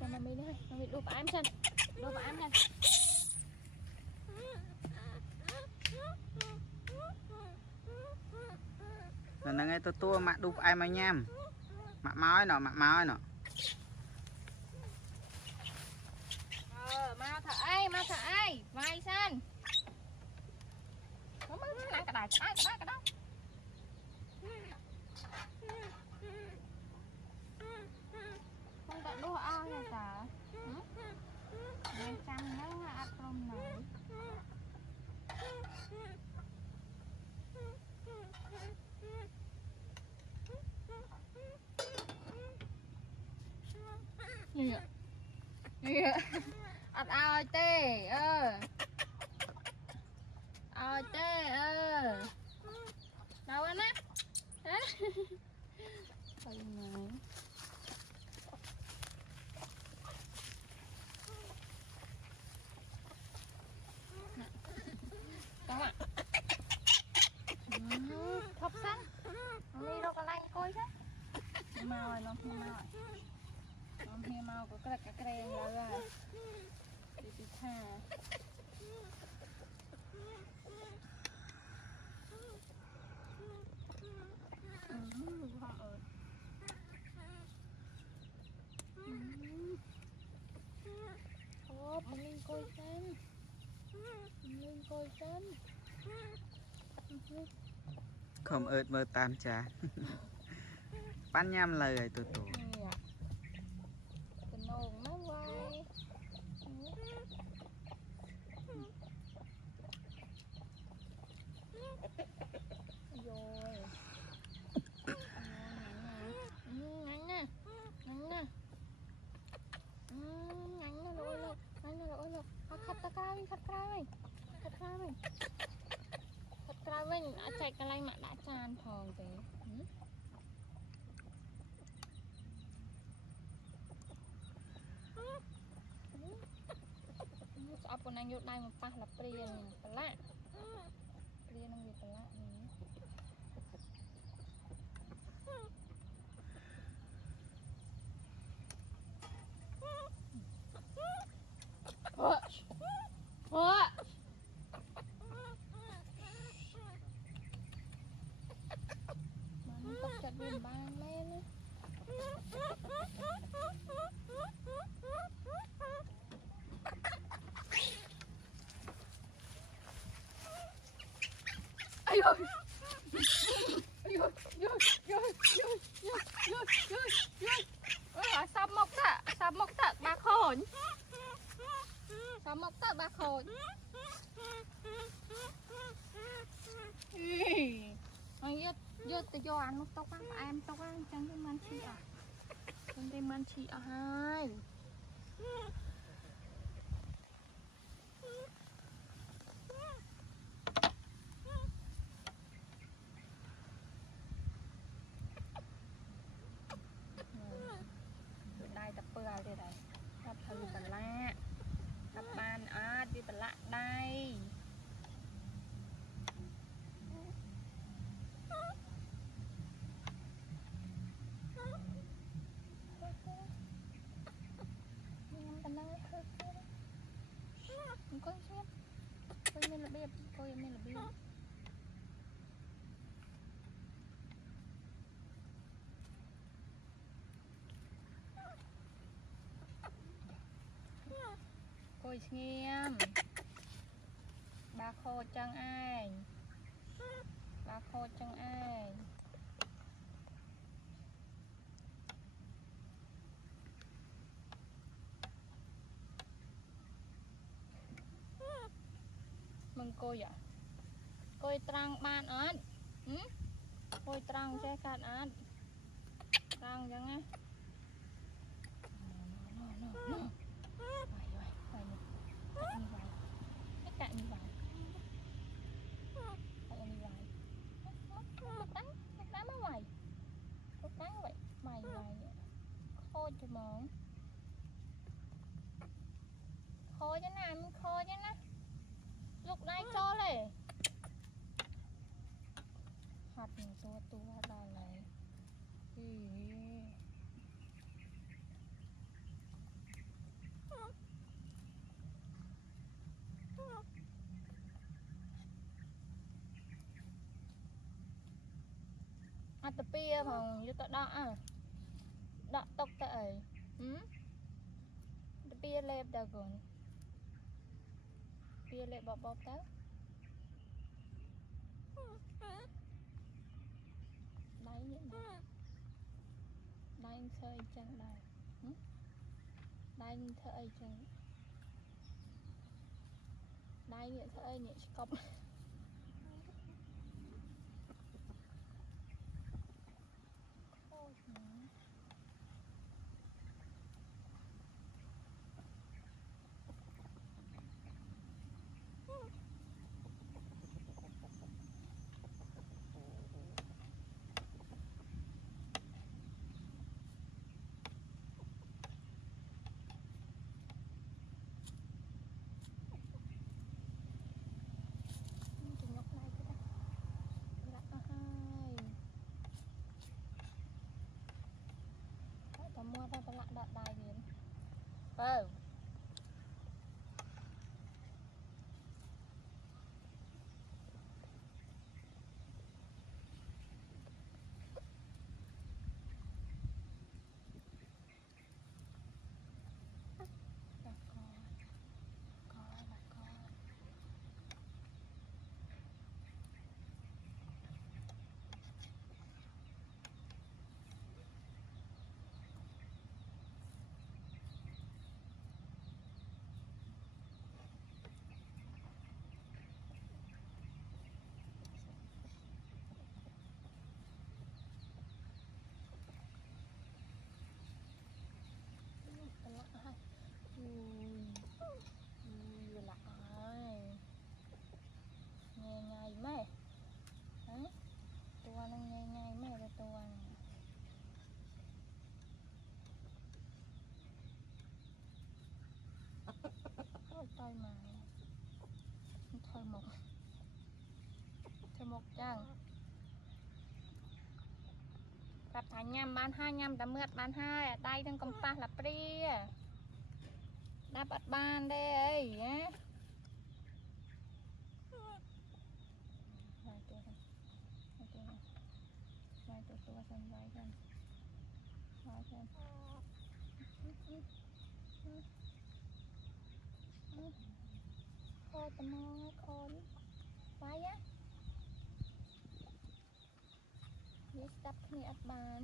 cho mami đây, mami đùa bà em chân, đùa bà em chân. Lần này nghe tôi mạ đục ai mà nhám mạ máu nó mạ máu nó mau thở ai vai san nó mới lại cái đó không tận đua ao nha cả ngày trăm nó ăn cơm này gì vậy ăn ao tê ao tê đâu anh á hả đây này đúng ạ thấp xanh đi đâu có lạnh coi chứ mau rồi nó mau có cái đèn là đi thả mình lên coi xem không ớt mơ tan trà bán nhám lời tụi tình nồng nó quay rồi ngắn nè lỗi khát ra mình đã chạy cái lanh mà đã tràn thòng thế apa nang yuk nang mempah lah prian pelak nang di pelak ni mana tak jadi bang men ayo sắp mốc tak ba khôn sắp mốc tak ba khôn vô từ vô ăn tóc em tóc ăn chẳng cái man chi à chẳng cái man chi à hai đây tập bơi đây này tập thử bẩn lạ tập bàn đi bẩn lạ đây coi mình là bếp coi nghiêm ba khô chân ai mừng coi à coi trăng ban ớt coi trăng che cạn ớt trăng chẳng á cạn như vậy lúc đá mới mày lúc đá vậy mày khô cho món khô chứ nào khô chứ nó lúc này cho này hạt tua đây này ăn tập bia phòng như tao đọ tóc tại ấy tập bia lép đã gần bia lép bọp bọp tới đấy những đây sơi chân đây đây sợi chân đây những sợi những cọc mua ra tao lại đọt đài đến vâng nghe ngay mẹตัวนึงnghe ngay mẹ làตัวthôi tay mà thôi một chăng gặp thằng nhâm bán 2 nhâm đã mượt bán 2 đây đang công pa là pri đáp bắt ban đây ấy nhé vàiตัวchân vài chânคอตะมองคอนไว้อะนี่จับนี่อัดบาน